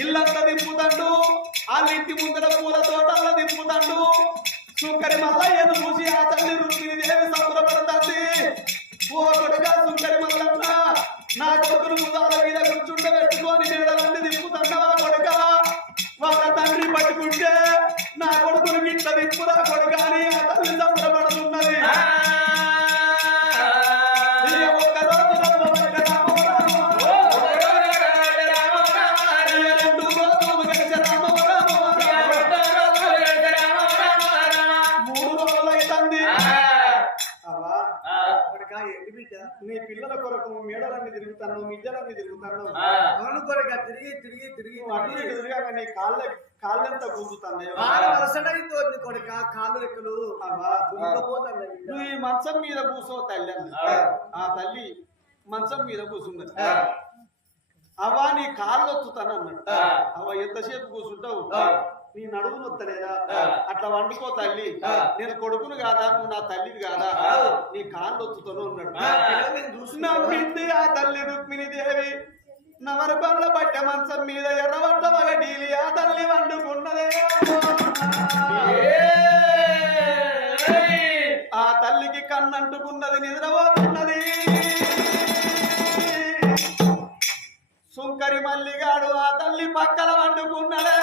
ఇల్లంతా దింపుతాడు వాళ్ళ ఇంటి ముందర పూల తోటల్లో దింపుతాడు సుంకరి మల్లయ్యను చూసి ఆ తల్లి రుక్మిణీదేవి సంబరపడుతుంది ఓ కొడుగా సుంకరి మల్లన్న నా కొడుకును ముదాల మీద కూర్చుండబెట్టుకొని నీడలన్నీ దింపుతాడు కొడుక వాళ్ళ తండ్రి పట్టుకుంటే నా కొడుకును ఇంట్లో దింపురా కొడుక అని ఆ తల్లి సంబరపడుతున్నది నీ పిల్లల కొరకు మేడలన్నీ తిరుగుతాను మిద్దలన్నీ తిరుగుతాను అవును కొరక తిరిగి తిరిగి తిరిగి అటు ఇటు తిరిగాక నీ కాళ్ళంతా గుంజుతాను కొడుక కాళ్ళు రెక్కలు నువ్వు ఈ మంచం మీద కూసో తల్లి ఆ తల్లి మంచం మీద కూసున్నది అవ్వ నీ కాళ్ళు వత్తుతాను అన్నాడు అవ్వ ఎంతసేపు కూర్చుంటావు నీ నడువు నొత్తలేదా అట్లా వండుకో తల్లి నేను కొడుకును కాదా నువ్వు నా తల్లివి కాదా నీ కాళ్ళు వత్తుతాను అన్నాడు నమ్మింది ఆ తల్లి రుక్మిణీదేవి నవర పళ్ళ పట్ట మంచం మీద ఎర్రబడ్డ మగడీలి ఆ తల్లి వండుకున్నదే ఆ తల్లికి కన్నంటుకున్నది నిద్రపోతున్నది సుంకరి మల్లిగాడు ఆ తల్లి పక్కల వండుకున్నదే